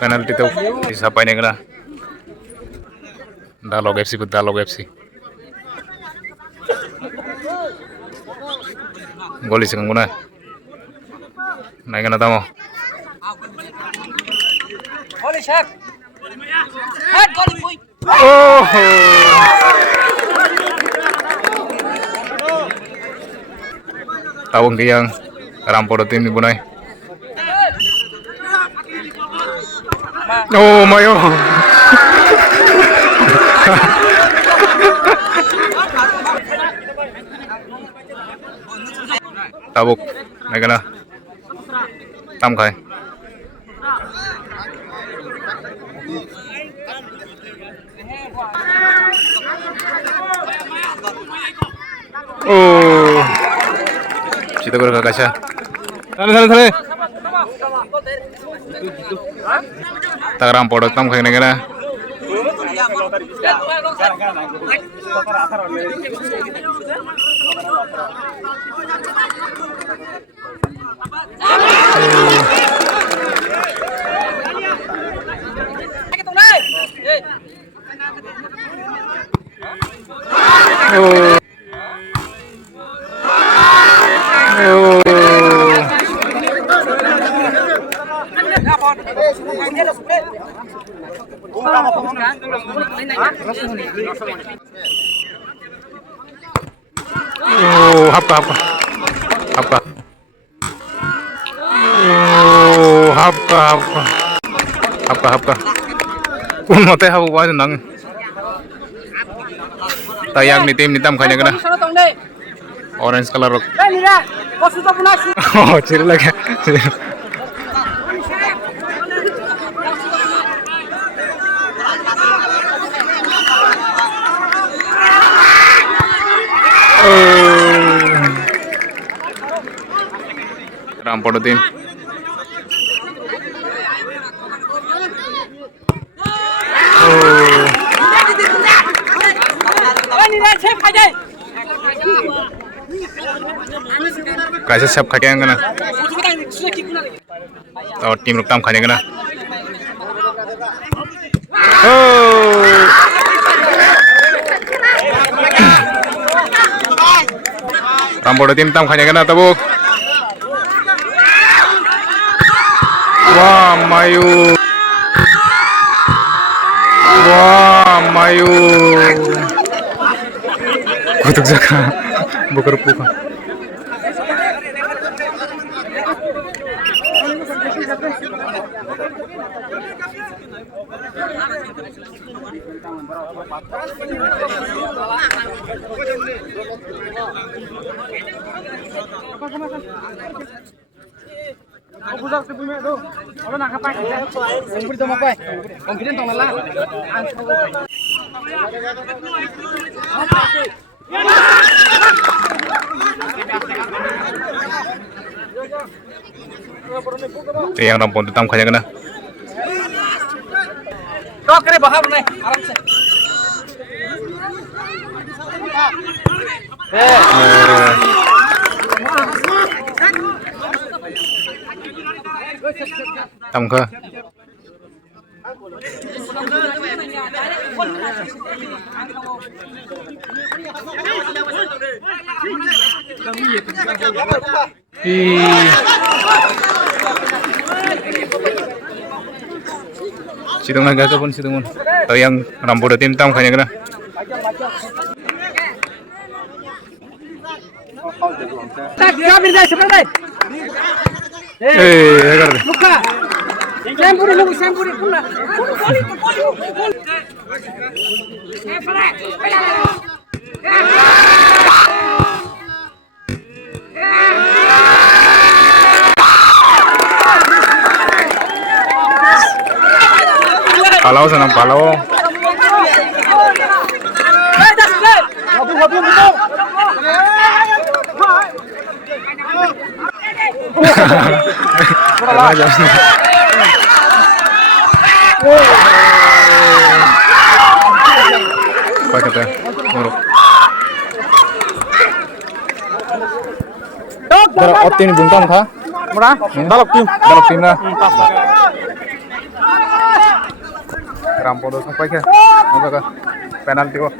penalti tuh siapa ini kena Dalog FC Dalog FC gol isi kanguna naik kena tamu oh tawang kiyang rampor tim ni bunai oh mayo tabuk naik kena tam khai oh cita gol kakasya thale tagram podok tam khai naik kena oh apa oh apa pun mate habu wa nang tayang ni tim ni tam khanya kena orange color oh ciri lagi rampor tim कैसे सब खा के आएंगे ना और team लोग tam खाने का ना rampor tim tam खाने का ना तब wah mayu kutuk jaka bukan puka yang rampon tam khanya kena Kau kere bahar nih, aram se. tam kha sidung naga pun sidung yang rampor tim tam khanya kena agar deh Sempuri pula. palau sana palau apa kata muruk Optim bungkam kah? Murah? Dalok tim na. Rampo 2 sampai ke. Oh, baka penalti ko.